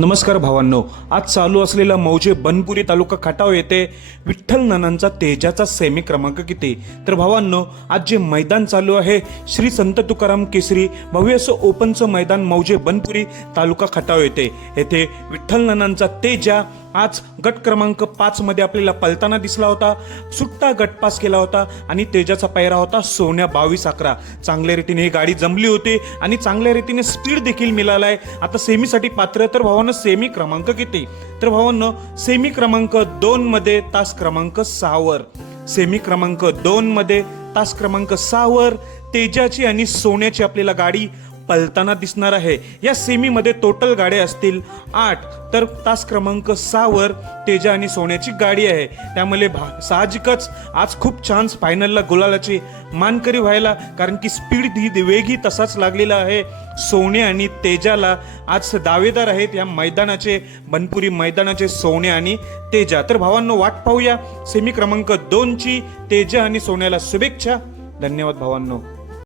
नमस्कार भावांनो आज चालू असलेला मौजे बनपुरी तालुका खटाव येथे विठ्ठल नानांचा तेजाचा सेमी क्रमांक किती? तर भावांनो आज जे मैदान चालू आहे श्री संत तुकाराम केसरी भव्य असं ओपनचं मैदान मौजे बनपुरी तालुका खटाव येथे. येथे विठ्ठल नानांचा तेजा आज गट क्रमांक पाच मध्ये आपल्याला पलताना दिसला होता. सुट्टा गट पास केला होता आणि तेजाचा पायरा होता सोन्या बावीस अकरा. चांगल्या रीतीने ही गाडी जमली होती आणि चांगल्या रीतीने स्पीड देखील आहे आता सेमीसाठी पात्र तर भावानं सेमी क्रमांक किती? तर भावांनो सेमी क्रमांक दोन मध्ये तास क्रमांक सहावर सेमी क्रमांक दोन मध्ये तास क्रमांक सहावर तेजाची आणि सोन्याची आपल्याला गाडी पलताना दिसणार आहे. या सेमीमध्ये टोटल गाड्या असतील आठ तर तास क्रमांक सहावर तेजा आणि सोन्याची गाडी आहे. त्यामुळे भा- साहजिकच आज खूप चान्स फायनलला गुलालाची मानकरी व्हायला कारण की स्पीड ही वेगही तसाच लागलेला आहे. सोने आणि तेजाला आज दावेदार आहेत या मैदानाचे बनपुरी मैदानाचे सोने आणि तेजा. तर भावांनो वाट पाहूया. सेमी क्रमांक दोनची तेजा आणि सोन्याला शुभेच्छा. धन्यवाद भावांनो.